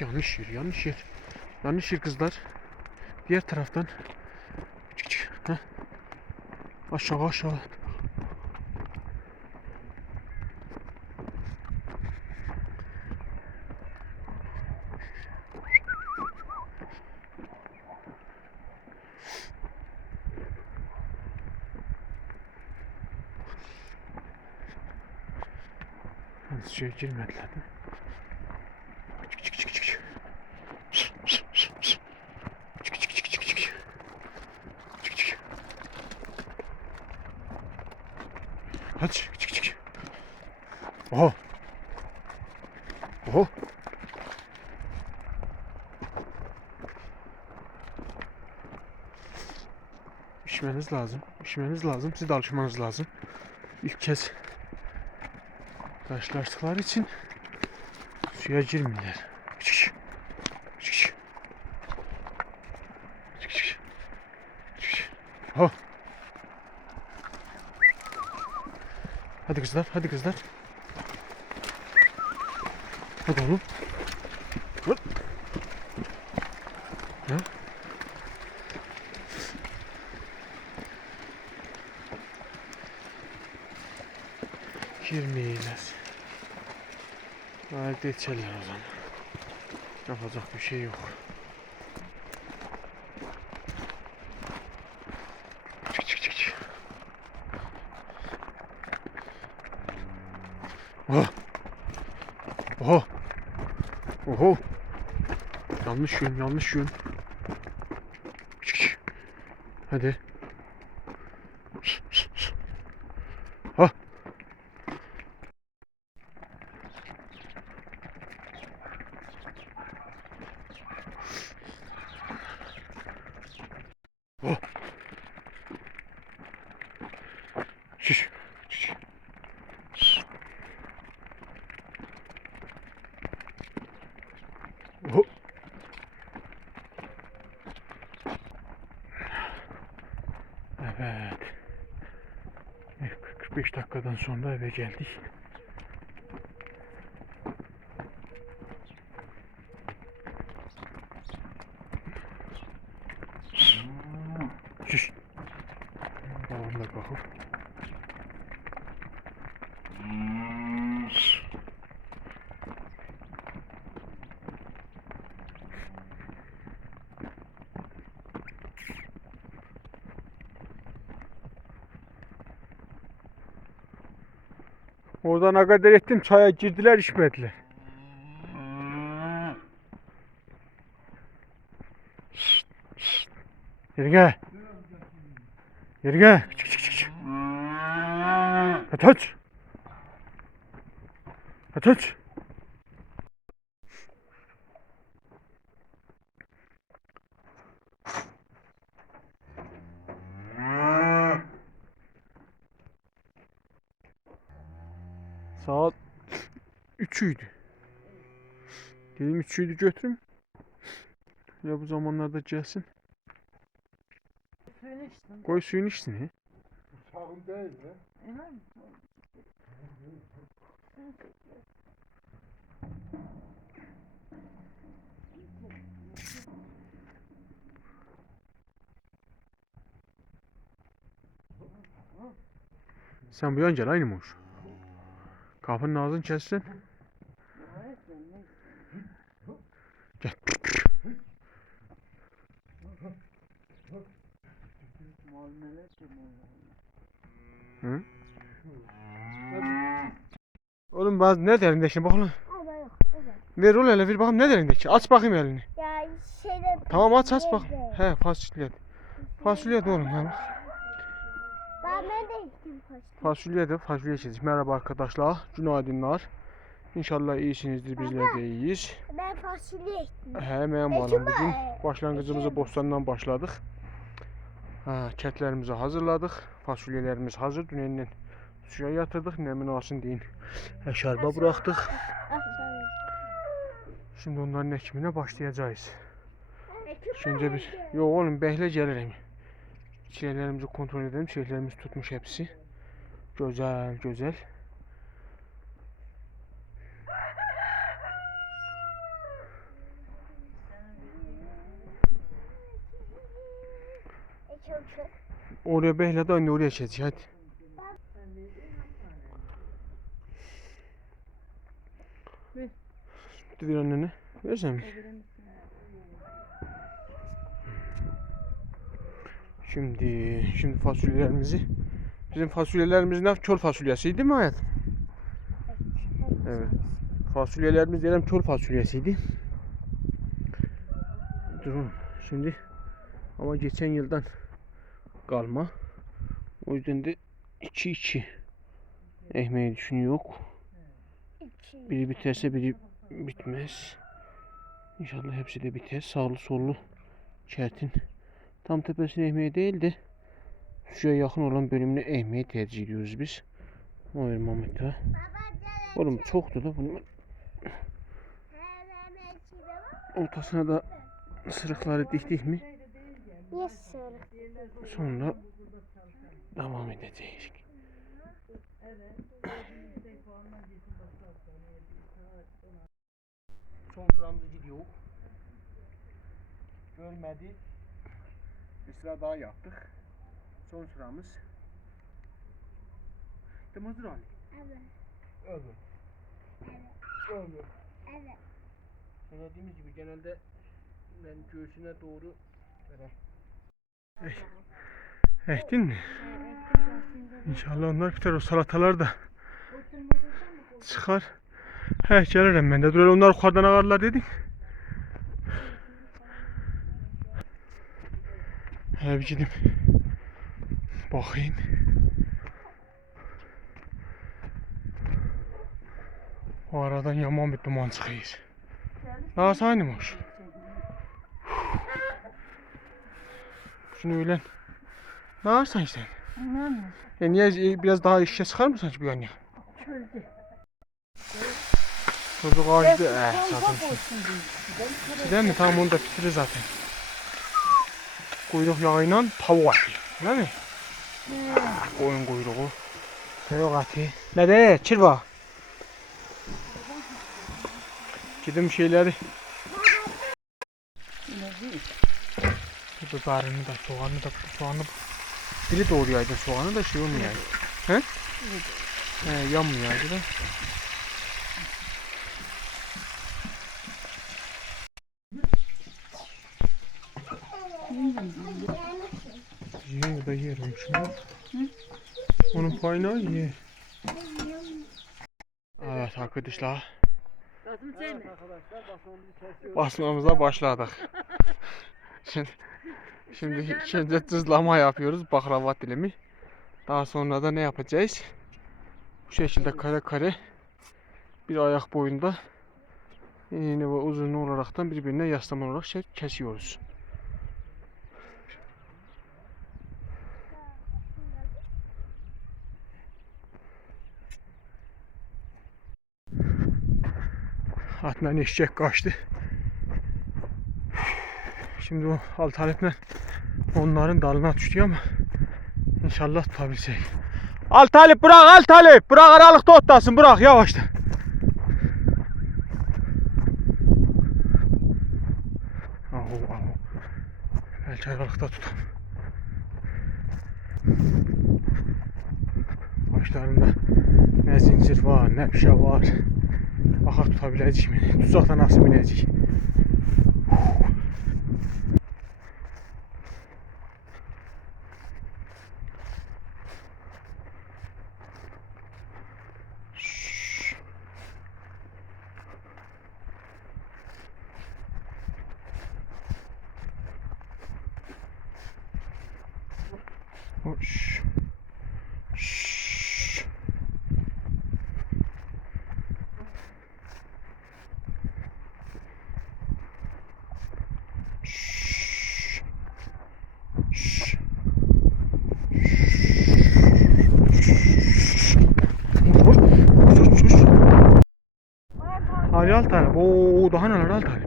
Çık. yanlış yer yanlış yer. Yanlış yer kızlar. Diğer taraftan. Heh. Aşağı aşağı. Suya girmediler mi? Çık çık çık çık çık. Pıs, pıs, pıs, pıs. Çık çık çık çık çık. Çık çık. Hadi çık çık çık. Oha. Oha. İşmeniz İşmeniz lazım. Siz de alışmanız lazım. İlk kez karşılaştıkları için suya girmiyorlar. Çık çık. Çık çık. Çık çık. Çık çık. Ho. Hadi kızlar, hadi kızlar. Hadi oğlum. Geçerler o zaman. Yapacak bir şey yok. Çık çık çık çık. Oh. Oho. Oho. Yanlış yön, yanlış yön. Çık çık. Hadi. Pıs, pıs, pıs. Ha. Oh. Şiş. Şiş. Şiş. Oh. Evet. Eh, 45 dakikadan sonra eve geldik. Şiş. Oradan kadar ettim çaya girdiler içmediler. Yürü gel. Yürü gel. Çık çık çık. çık. Aç aç. Aç aç. Saat 3'üydü. Dedim 3'üydü götürüm. Ya bu zamanlarda gelsin. Suyunu içtim. Koy suyunu içsin. he. Sağım değil mi? İnan. Sen bu yan gel aynı mı olmuş? Kapının ağzını kessin. Gel. Hı? Oğlum bazı ne derinde şimdi yok. Evet. Ver onu hele ver bakalım ne derindeki. Aç bakayım elini. Ya şeyde Tamam aç aç bak. Nerede? He fasulye. Fasulye oğlum. He. Koştum. Fasulye de fasulye çizdik. Merhaba arkadaşlar. Günaydınlar. İnşallah iyisinizdir. Bizler de iyiyiz. Ben fasulye ektim. He Peki anam bugün başlanğıcımızı Peki- bostandan başladık. Ha, kətlərimizi hazırladıq. Fasulyelərimiz hazır. Dünəndən suya yatırdıq. Nəmin alsın deyin. Həşərba buraxdıq. Aferin. Şimdi onların əkiminə başlayacağız. Şimdi bir yox oğlum bəhlə gəlirəm. Çiçəklərimizi kontrol edelim. Çiçəklərimiz tutmuş hepsi. Güzel güzel. Oraya behle de anne oraya çek hadi. Dedi annene. Versene mi? Şimdi şimdi fasulyelerimizi bizim fasulyelerimiz ne? Çöl fasulyesiydi değil mi hayatım? Evet. Fasulyelerimiz diyelim çöl fasulyesiydi. Durun. Şimdi ama geçen yıldan kalma. O yüzden de içi içi ekmeği düşünüyor. Biri biterse biri bitmez. İnşallah hepsi de biter. Sağlı sollu kertin. Tam tepesine ekmeği değil de şuraya yakın olan bölümüne ekmeği tercih ediyoruz biz. Ver Mehmet ha. Oğlum çoktu da bunun ortasına da sırıkları diktik mi Niye sırık? sonra devam edeceğiz. Son sıramızı gidiyor. Görmedi. Bir sıra daha yaptık. Son sıramız. Mi Hızır Ali? Evet. Evet. Evet. Evet. Söylediğimiz gibi genelde ben göğsüne doğru Ektin mi? İnşallah onlar biter o salatalar da çıkar. He gelirim ben de. Dur onlar yukarıdan ağırlar dedik. Hele bir gideyim. Bakayım. O aradan yaman bir duman çıkıyor. Nasıl aynıymış? Şunu öyle. Ne yapsan sen? Ya niye e, biraz daha işe çıkar mı sanki bir an ya? Çocuk ağacı eh zaten. Değil mi? Tamam onu da bitirir zaten. Kuyruk yağıyla tavuk atıyor. Değil mi? Koyun kuyruğu. Tavuk atıyor. Ne de? Çırva. Gidim şeyleri. Biberini da, soğanı da, soğanı biri doğrayaydı soğanı da şey olmayaydı. He? He. Ye da şunu. Onun payına ye. Evet arkadaşlar sevme. Arkadaşlar basmamıza başladık. Şimdi şimdi şimdi tuzlama yapıyoruz baklava dilimi. Daha sonra da ne yapacağız? Bu şekilde kare kare bir ayak boyunda iğne ve uzun olaraktan birbirine yaslama olarak şey kesiyoruz. Adnan eşek kaçtı. Şimdi o Altalep'le onların dalına düştü ama inşallah tutabilecek. Altalip bırak Altalip bırak aralıkta otlasın bırak yavaşla. Ahu ahu. Belki aralıkta tutam. Başlarında ne zincir var ne bir şey var. Baxa tutabiləcək mi? Tuzaqda nasıl binəcək? Şşş. Şşş. Şşş. Şşş. Dur, dur, dur. Hadi al tane. Oo daha neler al tane.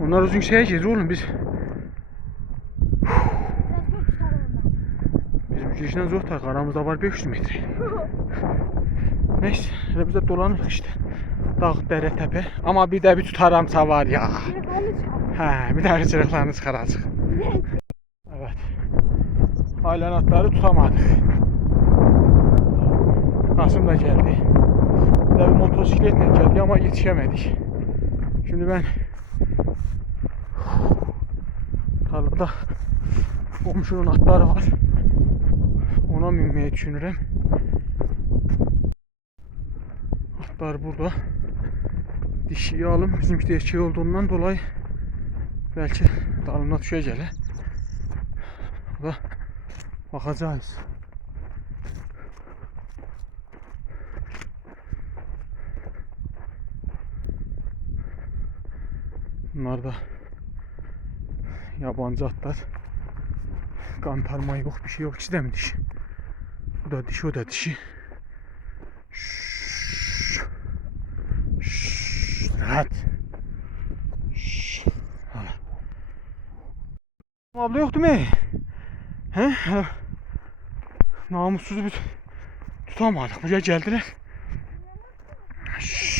Onlar uzun şeye girdi oğlum biz. Bizim girişten zor tak. Aramızda var 500 metre. Neyse. Hele biz de dolanırıq işte. Dağ, dere, tepe. Ama bir de bir tutaramsa var ya. Hə, bir dənə çırıqlarını çıxaracaq. Evet. Ailen atları tutamadık. Kasım da geldi. Bir motosikletle geldi ama yetişemedik. Şimdi ben tarlada komşunun atları var. Ona binmeyi düşünürüm. Atlar burada. Dişiyi alım bizimki de erkeği olduğundan dolayı belki dalına düşecek. hele. Da bakacağız. Bunlar da yabancı atlar. Kantarma yok bir şey yok. İkisi de mi dişi? Bu da dişi o da dişi. Şşş. Şşş. Rahat. Şşş. Abla yok değil mi? He? Hala. Namussuzu bir tutamadık. Buraya geldiler. Şşş.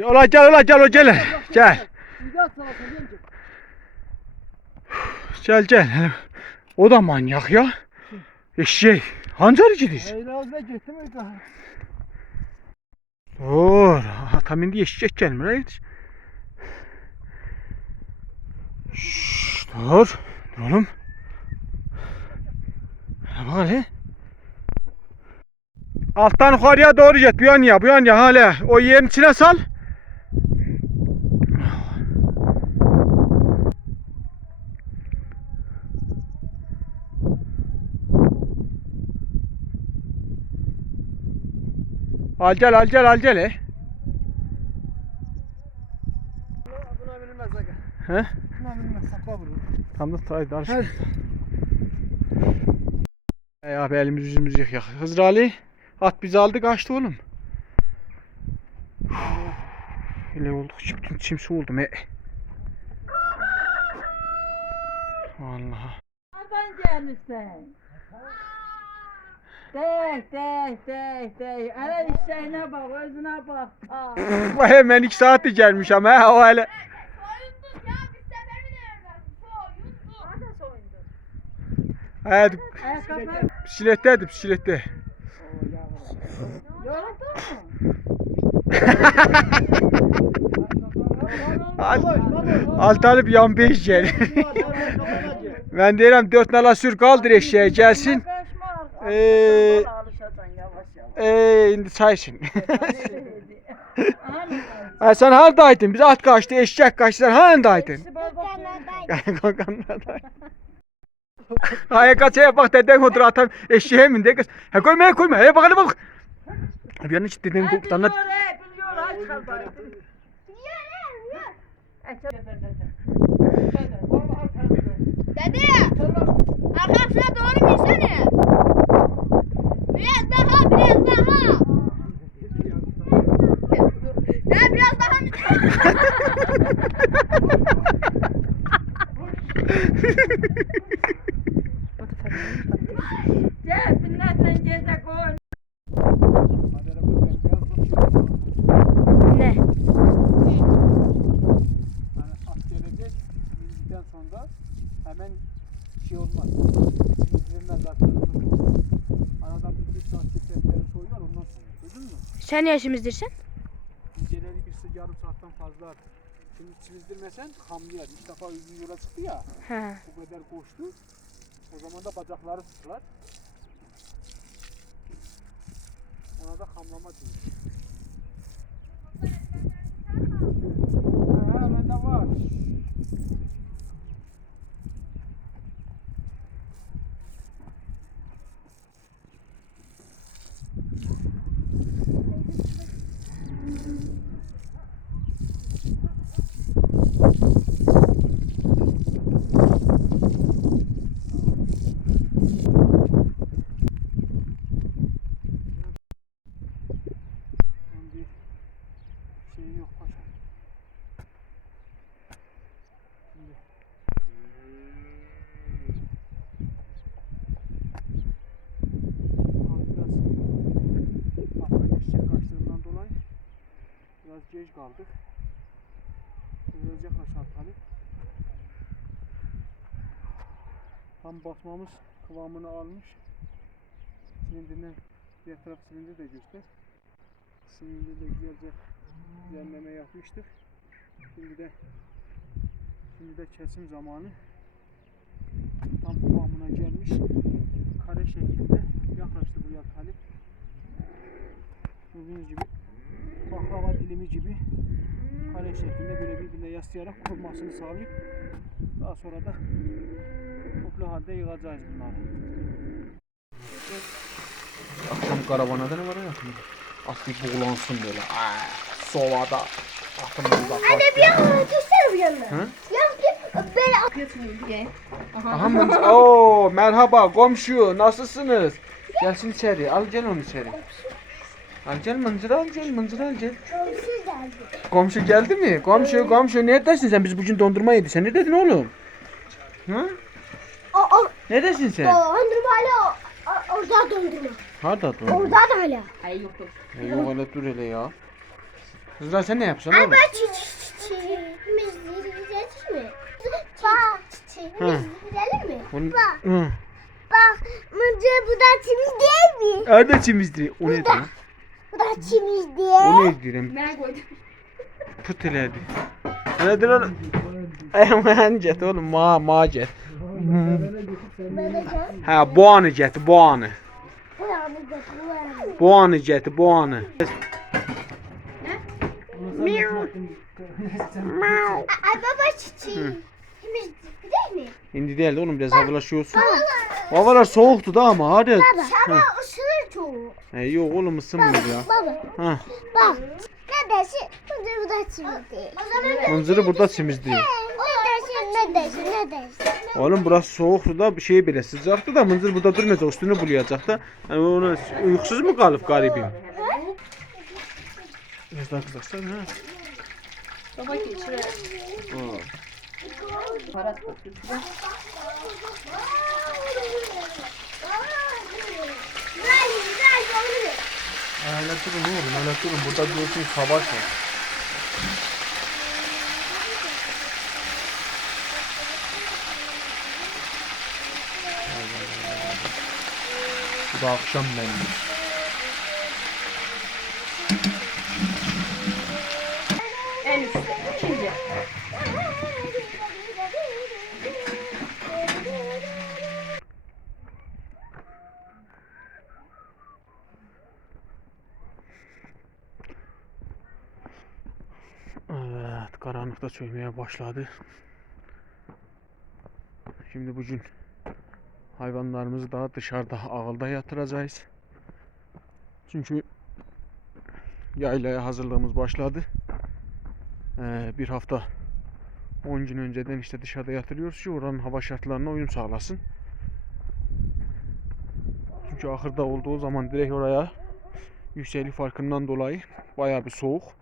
Ola gel ola gel o gel. Gel. Gel. Gel. O da manyak ya. Eşek. Hancar mi? Dur. Atam indi eşek gelmir. Şşş, dur. Dur oğlum. Bak hele. Alttan yukarıya doğru git. Bu yan ya, bu yan ya hala. O yerin içine sal. Al gel, al gel, al gel. he. Buna verilmez aga. He? Buna verilmez. Sakla bunu. Tam da tay dar. Hadi. Ey abi elimiz yüzümüz yıkayaq. Hızır Ali at bizi aldı kaçtı oğlum. Öyle olduk bütün çim su oldum e. Vallahi. Tabancanı sen. Tek tek tek tek. Hele işlerine bak, özüne bak. Aa. Hemen iki saati gelmiş ama o hele. Soyunduk ya biz seferi de vermez. Soyunduk. Hadi soyundu. Hadi Ayakkabılar bisikletteydi bisiklette. yoruldun mu? Al, alt alıp yan beş gel. ben derim dört nala sür kaldır eşeğe gelsin. Ee, Alışacaksın yavaş yavaş. Eee indi. Hani ha, sen haradaydın? Biz at kaçtı, eşek kaçtı. Sen haradaydın? hepsi bak bak. Kokanlarda. Ay kaçaya bak deden otur atam eşeğe mi de kız. Ha koyma koyma. Hey bakalım bak. Bir yanı işte dedim bu tane he. Dede. Arkasına doğru mu insene? Biraz daha biraz daha. Ya biraz daha mı? Gel binlerden gezek o. Ne? Yani at gelecek. Bildikten sonra hemen şey olmaz. İçimiz verilmez zaten. Aradan bir iki saat sesleri soyuyor ondan sonra. Duydun mu? Sen yaşımızdırsın? Geceleri bir yarım saatten fazla artık. Şimdi çimizdirmesen hamlıyor. İlk defa uzun yola çıktı ya. He. Bu kadar koştu. O zaman da bacakları sıkılar. Ona da hamlama diyor. Ha, bende var. Bunun bir şeyi yok paşa. Şimdi. Biraz geç kaldık. Kırılacak aşağı talip. Tam basmamız kıvamını almış. Silindirden diğer taraf silindir de göster. Silindir de güzelce düzenleme yapmıştık. Şimdi de şimdi de kesim zamanı. Tam kıvamına gelmiş. Kare şeklinde yaklaştı buraya talip. Gördüğünüz gibi baklava dilimi gibi kare şeklinde böyle birbirine yaslayarak kurmasını sağlayıp daha sonra da toplu halde yığacağız bunları. Akşam karavana ne var ya? Aslı buğulansın böyle. Aa, sovada. Aklımızda Anne bir yana göster bir yana. Hı? Ben diye. Aha mınc- Oo, merhaba komşu nasılsınız? Gelsin içeri al gel onu içeri. Al gel mıncırı al gel mıncırı al gel. komşu geldi. Komşu geldi mi? Komşu komşu neredesin sen? Biz bugün dondurma yedik. Sen ne dedin oğlum? Ha? O o Neredesin sen? o dondurma hala orada dondurma. Harda dur. Orada da hala. Ay yok yok. E, yok öyle dur hele ya. Kızlar sen ne yapıyorsun oğlum? Bak çiçeğimiz gidelim mi? Bak çiçeğimiz gidelim mi? Onu... Bak Hı. bak mıncı bu da çimiz değil mi? Nerede çimizdi? O neydi lan? Bu da çimiz O değil. neydi diyorum? Ben koydum. Pıtılerdi. Nedir oğlum? Aman cet oğlum ma ma cet. Ha boğanı cet boğanı. Boğanı cet boğanı. Ay baba çiçeğimiz değil mi? Şimdi değil de oğlum biraz havalar olsun. Havalar soğuktu da ama hadi. Ama ısınır çoğu. E, yok oğlum ısınmıyor ya. Baba Ha. bak. Ne dersin? Bu da bu da çimiz değil. O zaman Mınzırı burada çimizdi. ne dersin? Ne dersin? Ne dersin? Oğlum burası soğuktu da bir şey bile sıcaktı da mınzır burada durmayacak üstünü bulayacak da. Yani onu uykusuz mu kalıp garibim? Biraz daha kızarsan ha. Baba geçiyor. Ha. Para tutuyor. Öyle durun oğlum öyle durun. Burada diyorsun savaş var. Bu da akşam benim. En üstte. İkinci. Karanlıkta çökmeye başladı. Şimdi bugün hayvanlarımızı daha dışarıda ağılda yatıracağız. Çünkü yaylaya hazırlığımız başladı. Ee, bir hafta 10 gün önceden işte dışarıda yatırıyoruz ki oranın hava şartlarına uyum sağlasın. Çünkü ahırda olduğu zaman direkt oraya yükseklik farkından dolayı bayağı bir soğuk.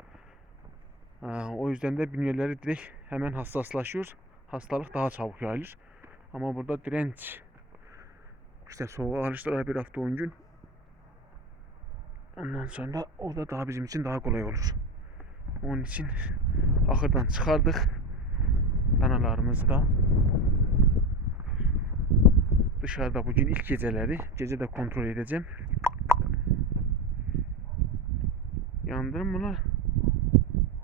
Ha, o yüzden de bünyeleri direkt hemen hassaslaşıyor. Hastalık daha çabuk yayılır. Ama burada direnç işte soğuğa alıştılar bir hafta 10 gün. Ondan sonra o da daha bizim için daha kolay olur. Onun için ahırdan çıkardık. Danalarımızı da dışarıda bugün ilk geceleri. Gece de kontrol edeceğim. Yandın mı?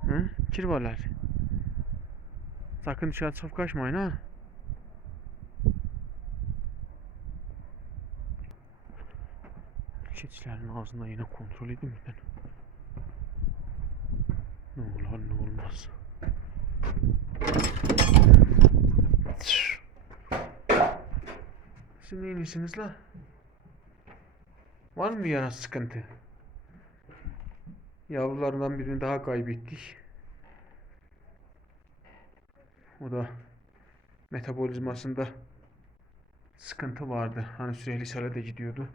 Hı? Kirvalar. Sakın dışarı çıkıp kaçmayın ha. Keçilerin ağzında yine kontrol edeyim mi ben? Ne olur ne olmaz. Siz misiniz la? Var mı bir yana sıkıntı? Yavrularından birini daha kaybettik. O da metabolizmasında sıkıntı vardı. Hani sürekli de gidiyordu.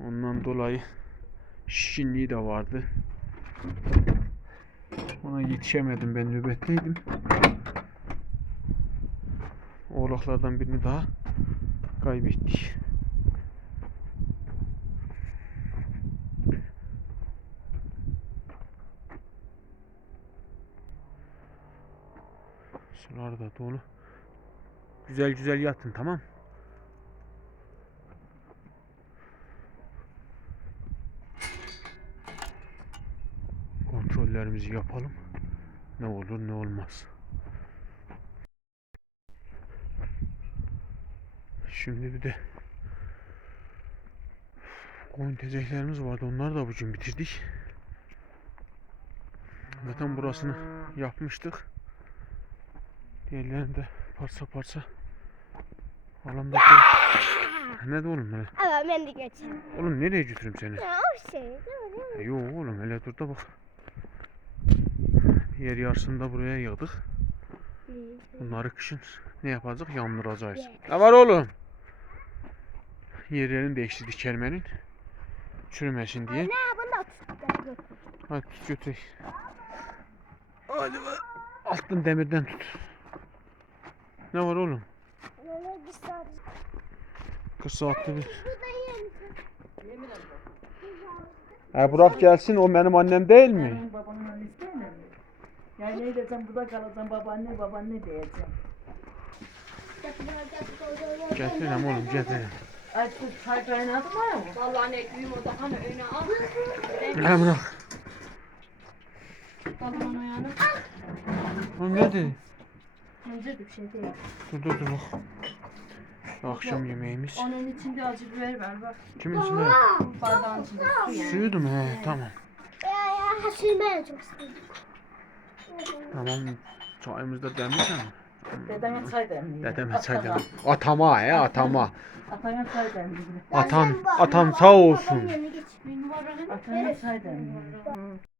Ondan dolayı şişkinliği de vardı. Ona yetişemedim ben nöbetteydim. Oğlaklardan birini daha kaybettik. Şuralar da dolu. Güzel güzel yatın tamam. Kontrollerimizi yapalım. Ne olur ne olmaz. Şimdi bir de koyun tezeklerimiz vardı. Onları da bugün bitirdik. Zaten burasını yapmıştık. Diğerlerini de parça parça alanda koy- Ne de oğlum hele. Ama ben de geçeyim. Oğlum nereye götüreyim seni? Ya o şey? E, Yok oğlum hele dur da bak. Yer yarısını da buraya yığdık. Bunları kışın ne yapacağız? Yandıracağız. Ne var oğlum? Yerlerini değiştirdik kelmenin. Çürümesin diye. Ne bunu da tut. Hadi tut götür. Hadi bak. Altın demirden tut. Ne var oğlum? Böyle bir saat. 40 saatte bir. Bu da yerim. Ha bırak gelsin o benim annem değil mi? Senin babanın annesi değil mi? Ya ne diyeceğim burada kalacağım babaanne babaanne diyeceğim. Getirem oğlum getirem. Ay kız çay kaynadı mı? Vallahi ne büyüm o da hani öne al. Ha bırak. Balon ayağını. Oğlum nedir? Bence bir şey değil. Dur dur dur bak. Akşam yemeğimiz. Onun içinde acı biber ver bak. Kimin içinde? Bardağın içinde su yani. Suydu mu? He tamam. Ya ya suyu ben çok istedim. Tamam. Çayımız da demlik ama. Dedeme çay demliyor. Dedeme çay demlik. Atama ya atama. Atana çay demliyor. Atan, atan sağ olsun. Atana çay demliyor.